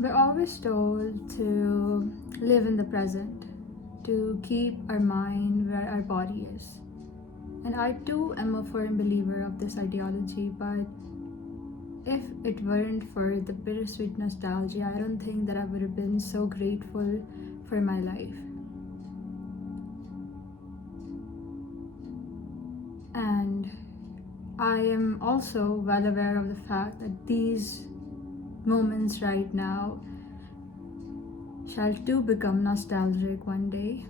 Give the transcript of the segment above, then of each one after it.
We're always told to live in the present, to keep our mind where our body is. And I too am a firm believer of this ideology, but if it weren't for the bittersweet nostalgia, I don't think that I would have been so grateful for my life. And I am also well aware of the fact that these moments right now shall too become nostalgic one day,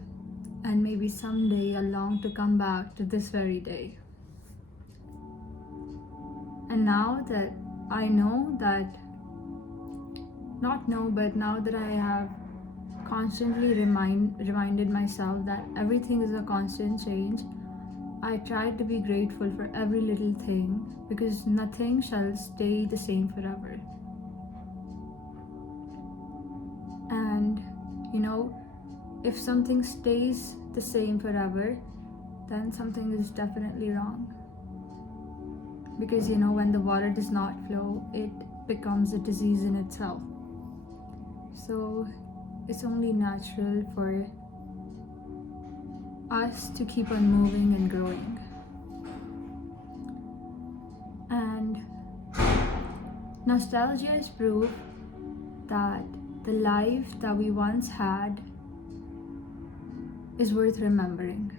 and maybe someday I long to come back to this very day. And now that I know that, not know, but now that I have constantly reminded myself that everything is a constant change, I try to be grateful for every little thing because nothing shall stay the same forever. And if something stays the same forever, then something is definitely wrong. Because when the water does not flow, it becomes a disease in itself. So it's only natural for us to keep on moving and growing. And nostalgia is proof that the life that we once had is worth remembering.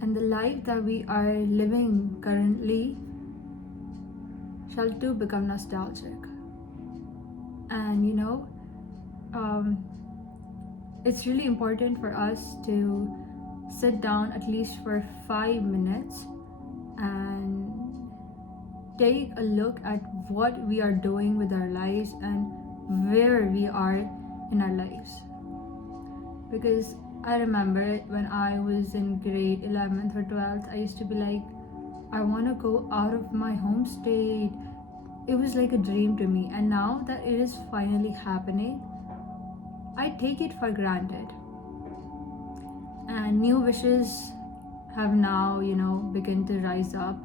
And the life that we are living currently shall too become nostalgic. And it's really important for us to sit down at least for 5 minutes and take a look at what we are doing with our lives and where we are in our lives. Because I remember when I was in grade 11th or 12th, I used to be like, I want to go out of my home state. It was like a dream to me. And now that it is finally happening, I take it for granted. And new wishes have now, begun to rise up.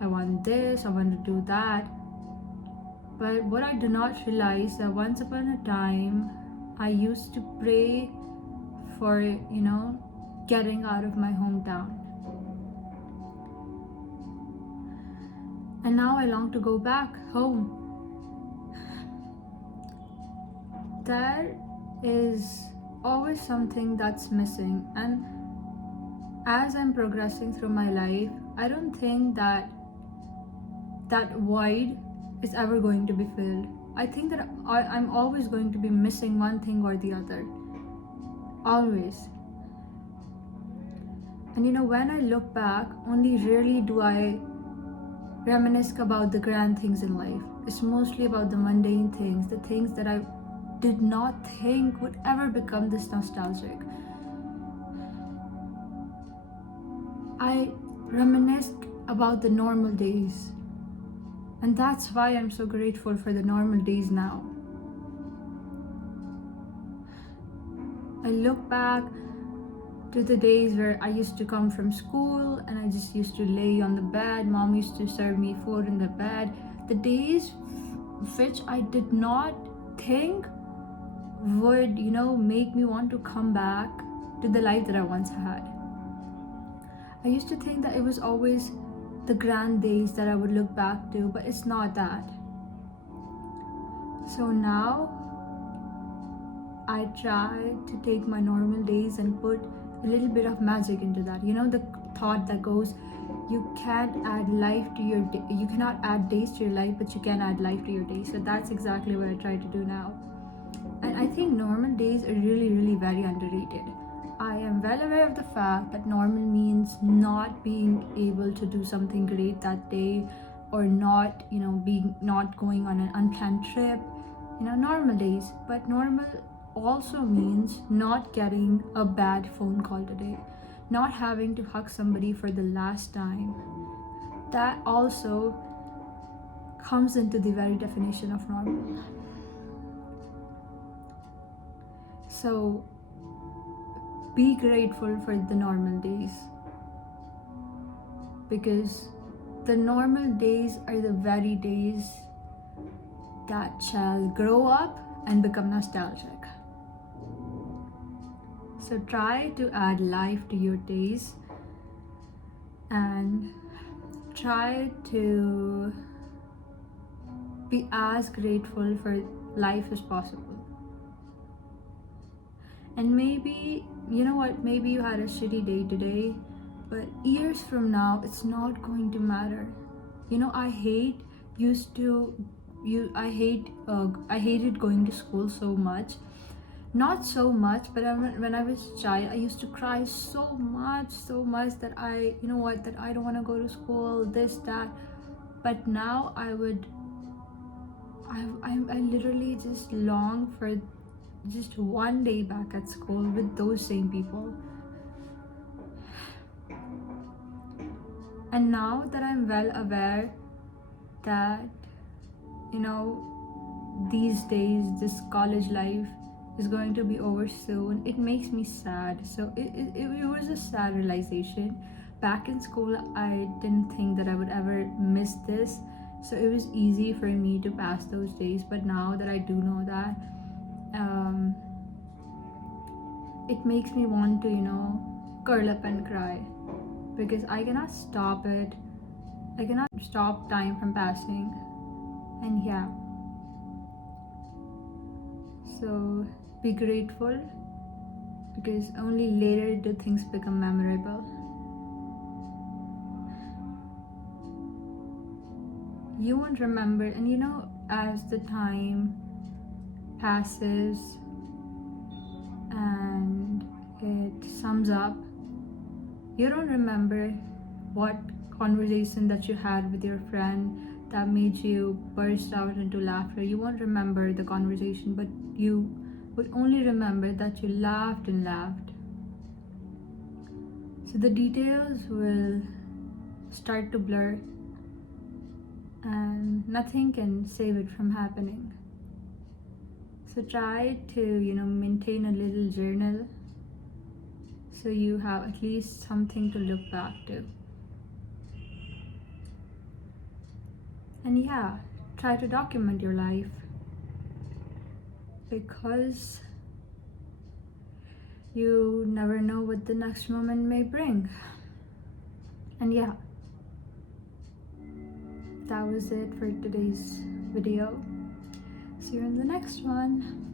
I want this, I want to do that. But what I do not realize that once upon a time, I used to pray for, getting out of my hometown. And now I long to go back home. There is always something that's missing. And as I'm progressing through my life, I don't think that void is ever going to be filled. I think that I'm always going to be missing one thing or the other. Always. And when I look back, only rarely do I reminisce about the grand things in life. It's mostly about the mundane things, the things that I did not think would ever become this nostalgic. I reminisce about the normal days. And that's why I'm so grateful for the normal days now. I look back to the days where I used to come from school and I just used to lay on the bed. Mom used to serve me food in the bed. The days which I did not think would, make me want to come back to the life that I once had. I used to think that it was always the grand days that I would look back to, but it's not that. So now I try to take my normal days and put a little bit of magic into that. The thought that goes, you can't add life to your day. You cannot add days to your life, but you can add life to your day. So that's exactly what I try to do now. And I think normal days are really, really very underrated. I am well aware of the fact that normal means not being able to do something great that day, or not, not going on an unplanned trip, normal days. But normal also means not getting a bad phone call today, not having to hug somebody for the last time. That also comes into the very definition of normal. So be grateful for the normal days, because the normal days are the very days that shall grow up and become nostalgic. So try to add life to your days and try to be as grateful for life as possible. And maybe, you know what, maybe you had a shitty day today, but years from now, it's not going to matter. You know, I hated going to school so much. Not so much, but when I was a child, I used to cry so much that you know what, that I don't want to go to school, this, that. But now I literally just long for just one day back at school with those same people. And now that I'm well aware that, you know, these days, this college life is going to be over soon, it makes me sad. So it was a sad realization. Back in school, I didn't think that I would ever miss this. So it was easy for me to pass those days. But now that I do know that, it makes me want to, you know, curl up and cry. Because I cannot stop it. I cannot stop time from passing. And yeah. So be grateful, because only later do things become memorable. You won't remember, and you know, as the time passes and it sums up, you don't remember what conversation that you had with your friend that made you burst out into laughter. You won't remember the conversation, but you would only remember that you laughed and laughed. So the details will start to blur and nothing can save it from happening. So try to, you know, maintain a little journal so you have at least something to look back to. And yeah, try to document your life, because you never know what the next moment may bring. And yeah, that was it for today's video. See you in the next one.